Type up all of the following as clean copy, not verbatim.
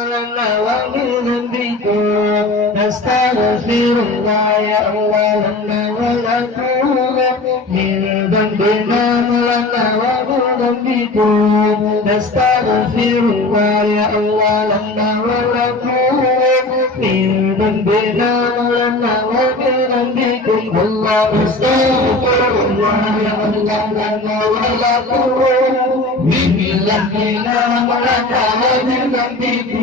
لنا ومن بكم نستغفر الله أولا ولكم من ذنبنا لنا ومن بكم نستغفر الله أولا ولكم من ذنبنا لنا ومن بكم الله نستغفر الله أولا ولكم من ذنبنا لنا ومن بكم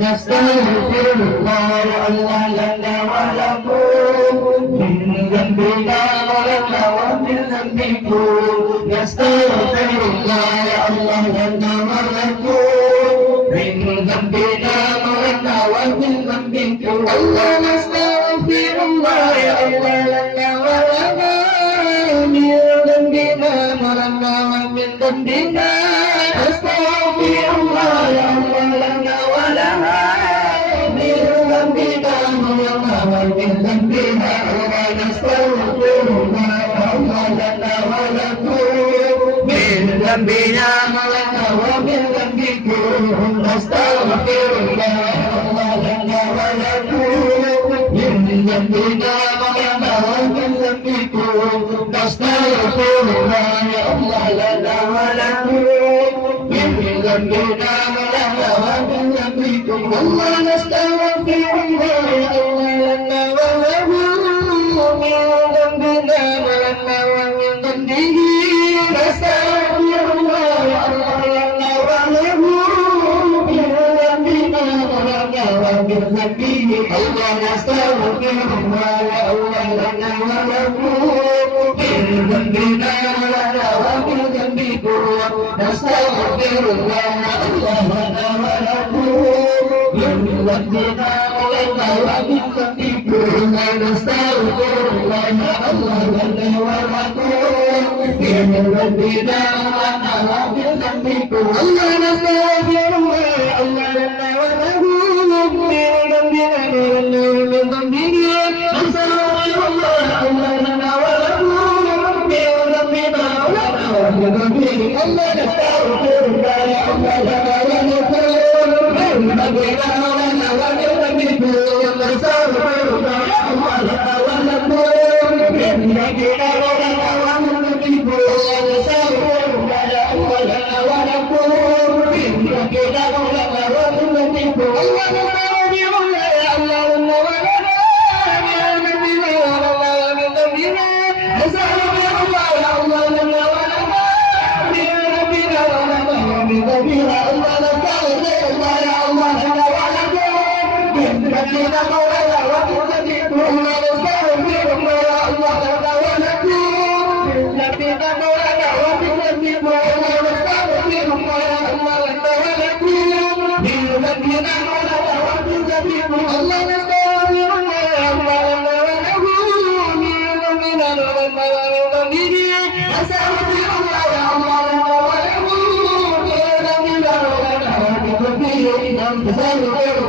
نستغفر الله لنا ولكم من ذنبنا لنا ومن ذنبكم نستغفر الله لنا ولكم من ذنبنا لنا ومن ذنبكم الله نستغفر الله لنا ولكم من ذنبنا لنا ومن ذنبنا نستغفر الله لنا ولها من ذنبنا ومن ذنبنا ونستغفر الله لنا ولكم من ذنبنا ومن ذنبكم نستغفر الله لنا ولكم من ذنبنا ومن ذنبكم نستغفر الله لنا ولكم من ذنبنا ومن ذنبكم الله نستغفر الله لنا ولكم من ذنبنا ومن ذنبه نستغفر الله لنا ولكم من ذنبنا ومن ذنبه الله نستغفر الله لنا ولكم من ذنبنا ومن ذنبكم نستغفر الله لنا ولكم من ذنبنا ومن ذنبكم نستغفر الله لنا ولكم من ذنبنا ومن ذنبكم الله نستغفر الله لنا ولكم من ذنبنا ومن ذنبه نستغفر الله لنا ولكم من ذنبنا ومن ذنبه الله نستغفر الله لنا ولكم من ذنبنا ومن ذنبكم نستغفر الله لنا ولكم من ذنبنا ومن ذنبكم نستغفر الله لنا ولكم من ذنبنا ومن ذنبكم الله نستغفر الله لنا Thank you.